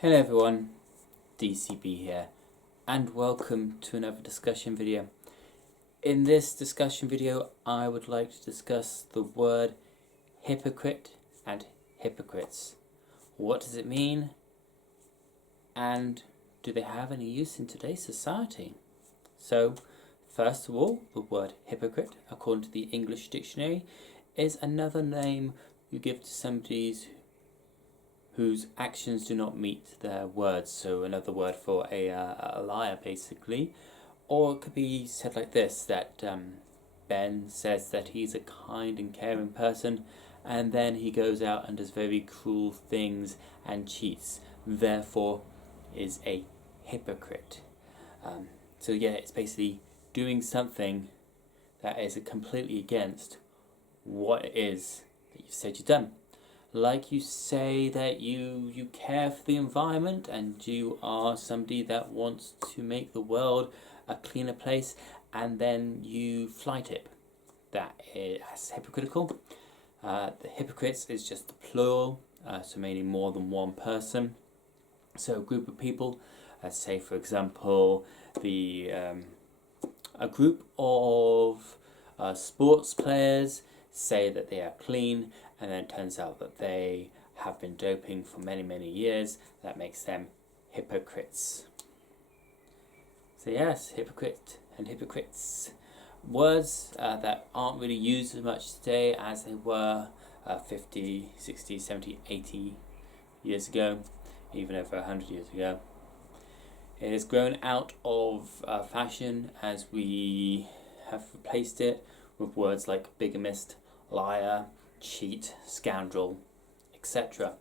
Hello everyone, DCB here, and welcome to another discussion video. In this discussion video, I would like to discuss the word hypocrite and hypocrites. What does it mean, and do they have any use in today's society? So, first of all, the word hypocrite, according to the English dictionary, is another name you give to somebody whose actions do not meet their words, so another word for a liar, basically. Or it could be said like this, that Ben says that he's a kind and caring person, and then he goes out and does very cruel things and cheats, therefore is a hypocrite. So yeah, it's basically doing something that is completely against what it is that you've said you've done. Like you say that you care for the environment and you are somebody that wants to make the world a cleaner place, and then you fly tip. That is hypocritical. The hypocrites is just the plural, so meaning more than one person. So a group of people, say for example, a group of sports players say that they are clean, and then it turns out that they have been doping for many years. That makes them hypocrites. So yes, hypocrite and hypocrites. Words that aren't really used as much today as they were 50, 60, 70, 80 years ago, even over 100 years ago. It has grown out of fashion as we have replaced it with words like bigamist, liar, cheat, scoundrel, etc.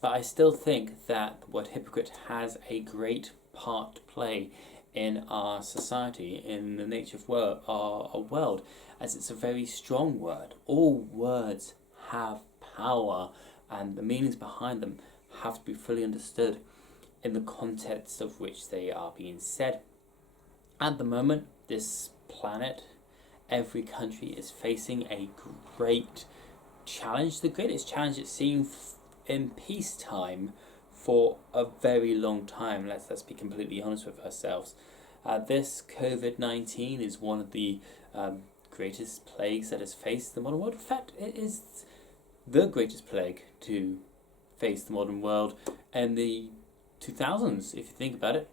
But I still think that the word hypocrite has a great part to play in our society, in the nature of our world, as it's a very strong word. All words have power, and the meanings behind them have to be fully understood in the context of which they are being said. At the moment, this planet, every country is facing a great challenge, the greatest challenge it's seen in peacetime for a very long time. Let's be completely honest with ourselves. This COVID-19 is one of the greatest plagues that has faced the modern world. In fact, it is the greatest plague to face the modern world in the 2000s, if you think about it.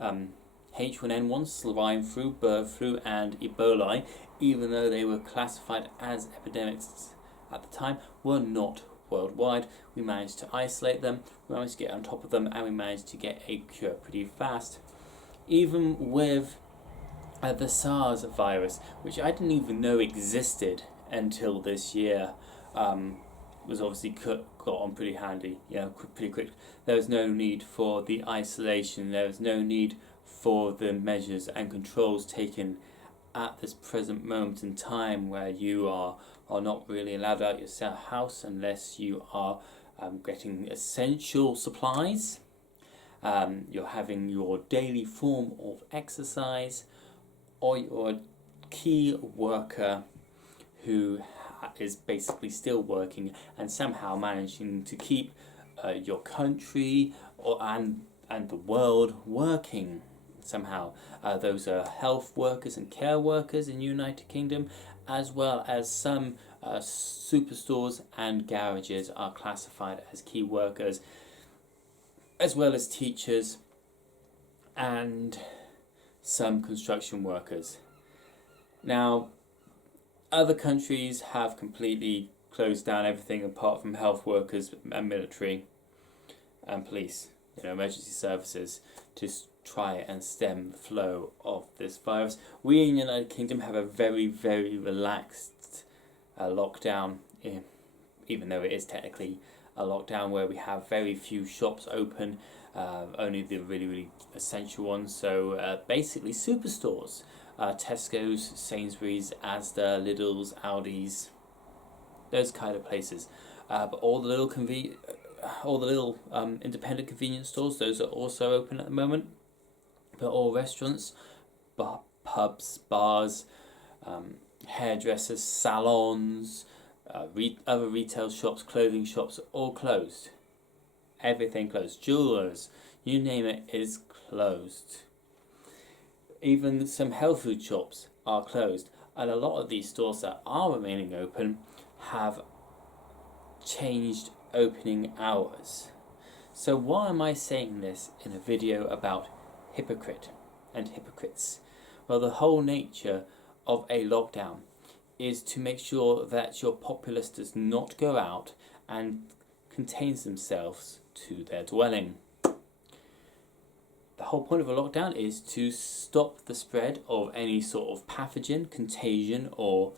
H1N1, swine flu, bird flu, and Ebola, even though they were classified as epidemics at the time, were not worldwide. We managed to isolate them, we managed to get on top of them, and we managed to get a cure pretty fast. Even with the SARS virus, which I didn't even know existed until this year, was obviously got on pretty handy, pretty quick. There was no need for the isolation, there was no need for the measures and controls taken at this present moment in time, where you are not really allowed out your house unless you are getting essential supplies. You're having your daily form of exercise, or you're a key worker who is basically still working and somehow managing to keep your country and the world working somehow. Those are health workers and care workers in the United Kingdom, as well as some superstores and garages are classified as key workers, as well as teachers and some construction workers. Now, other countries have completely closed down everything apart from health workers and military and police, emergency services, to try and stem the flow of this virus. We in the United Kingdom have a very relaxed lockdown, even though it is technically a lockdown, where we have very few shops open, only the really essential ones. So basically superstores, Tesco's, Sainsbury's, Asda, Lidl's, Aldi's, those kind of places. But all the little independent convenience stores, those are also open at the moment. But all restaurants, pubs, bars, hairdressers, salons, other retail shops, clothing shops, are all closed. everything closed. Jewelers, you name it, is closed. Even some health food shops are closed, and a lot of these stores that are remaining open have changed opening hours. So why am I saying this in a video about hypocrite and hypocrites? Well, the whole nature of a lockdown is to make sure that your populace does not go out and contains themselves to their dwelling. The whole point of a lockdown is to stop the spread of any sort of pathogen, contagion, or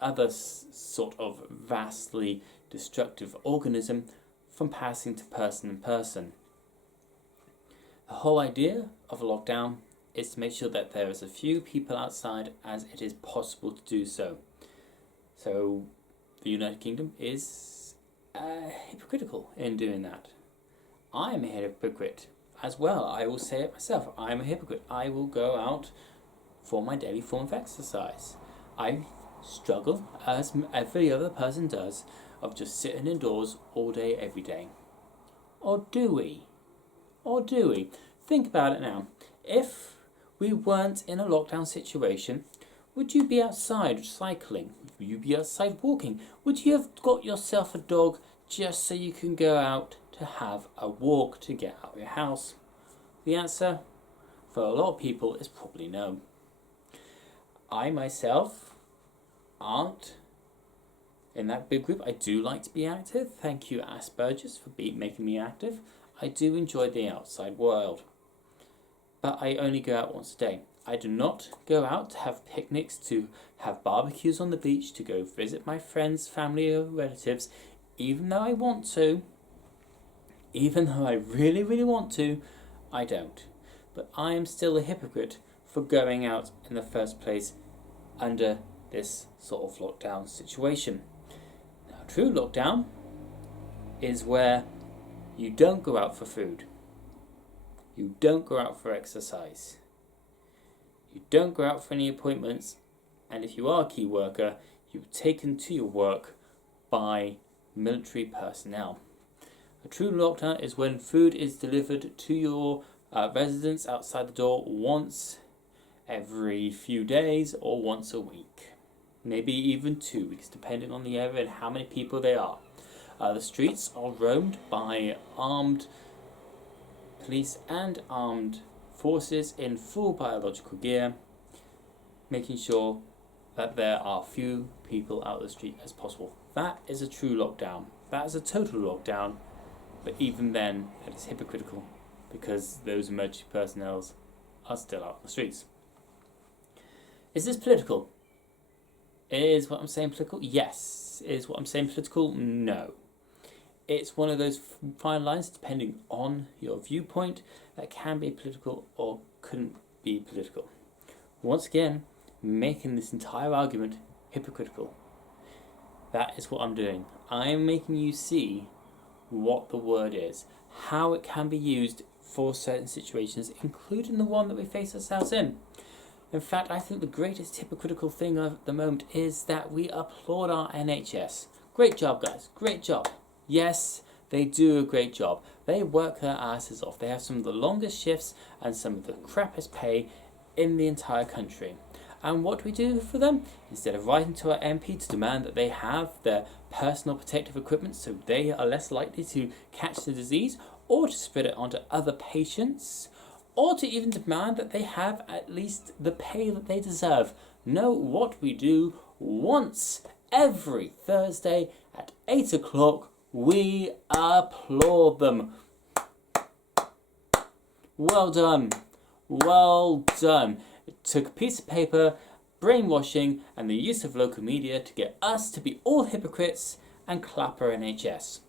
other sort of vastly destructive organism from passing to person and person. The whole idea of a lockdown is to make sure that there is as few people outside as it is possible to do so. So the United Kingdom is hypocritical in doing that. I am a hypocrite as well. I will say it myself. I am a hypocrite. I will go out for my daily form of exercise. I struggle, as every other person does, of just sitting indoors all day, every day. Or do we? Or do we? Think about it now. If we weren't in a lockdown situation, would you be outside cycling? Would you be outside walking? Would you have got yourself a dog just so you can go out to have a walk to get out of your house? The answer for a lot of people is probably no. I myself aren't in that big group. I do like to be active. Thank you, Asperger's, for making me active. I do enjoy the outside world. But I only go out once a day. I do not go out to have picnics, to have barbecues on the beach, to go visit my friends, family or relatives, even though I want to. Even though I really, really want to, I don't. But I am still a hypocrite for going out in the first place under this sort of lockdown situation. Now, true lockdown is where you don't go out for food. You don't go out for exercise. You don't go out for any appointments. And if you are a key worker, you're taken to your work by military personnel. A true lockdown is when food is delivered to your residence outside the door once every few days or once a week. Maybe even 2 weeks, depending on the area and how many people they are. The streets are roamed by armed police and armed forces in full biological gear, making sure that there are few people out the street as possible. That is a true lockdown. That is a total lockdown, but even then, that is hypocritical because those emergency personnel are still out on the streets. Is this political? Is what I'm saying political? Yes. Is what I'm saying political? No. It's one of those fine lines, depending on your viewpoint, that can be political or couldn't be political. Once again, making this entire argument hypocritical. That is what I'm doing. I am making you see what the word is, how it can be used for certain situations, including the one that we face ourselves in. In fact, I think the greatest hypocritical thing at the moment is that we applaud our NHS. Great job, guys. Great job. Yes, they do a great job. They work their asses off. They have some of the longest shifts and some of the crappiest pay in the entire country. And what do we do for them? Instead of writing to our MP to demand that they have their personal protective equipment so they are less likely to catch the disease or to spread it onto other patients, or to even demand that they have at least the pay that they deserve. No, what we do once every Thursday at 8 o'clock, we applaud them. Well done. Well done. It took a piece of paper, brainwashing, and the use of local media to get us to be all hypocrites and clap our NHS.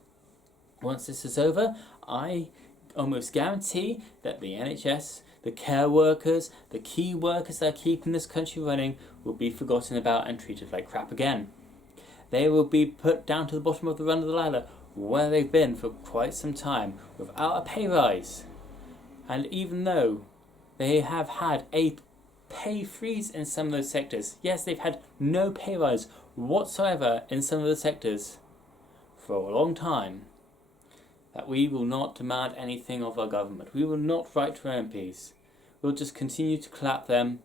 Once this is over, I almost guarantee that the NHS, the care workers, the key workers that are keeping this country running will be forgotten about and treated like crap again. They will be put down to the bottom of the run of the ladder where they've been for quite some time without a pay rise. And even though they have had a pay freeze in some of those sectors, yes, they've had no pay rise whatsoever in some of the sectors for a long time, that we will not demand anything of our government. We will not write to our MPs. We'll just continue to clap them.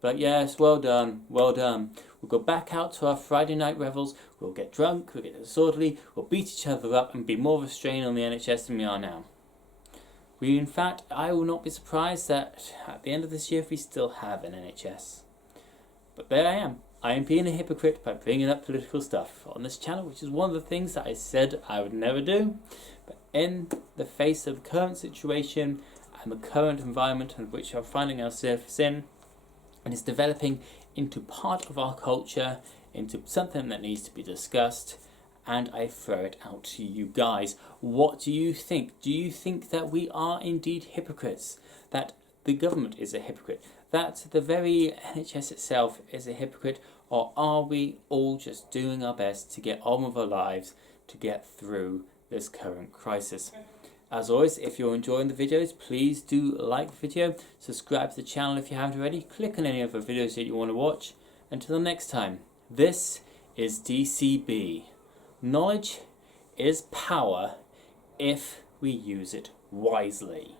But yes, well done, well done. We'll go back out to our Friday night revels, we'll get drunk, we'll get disorderly, we'll beat each other up and be more of a strain on the NHS than we are now. In fact, I will not be surprised that at the end of this year we still have an NHS. But there I am being a hypocrite by bringing up political stuff on this channel, which is one of the things that I said I would never do. But in the face of the current situation and the current environment in which we're finding ourselves in, and it's developing into part of our culture, into something that needs to be discussed, and I throw it out to you guys. What do you think? Do you think that we are indeed hypocrites? That the government is a hypocrite? That the very NHS itself is a hypocrite? Or are we all just doing our best to get on with our lives, to get through this current crisis? As always, if you're enjoying the videos, please do like the video, subscribe to the channel if you haven't already, click on any other videos that you want to watch. Until next time, this is DCB. Knowledge is power if we use it wisely.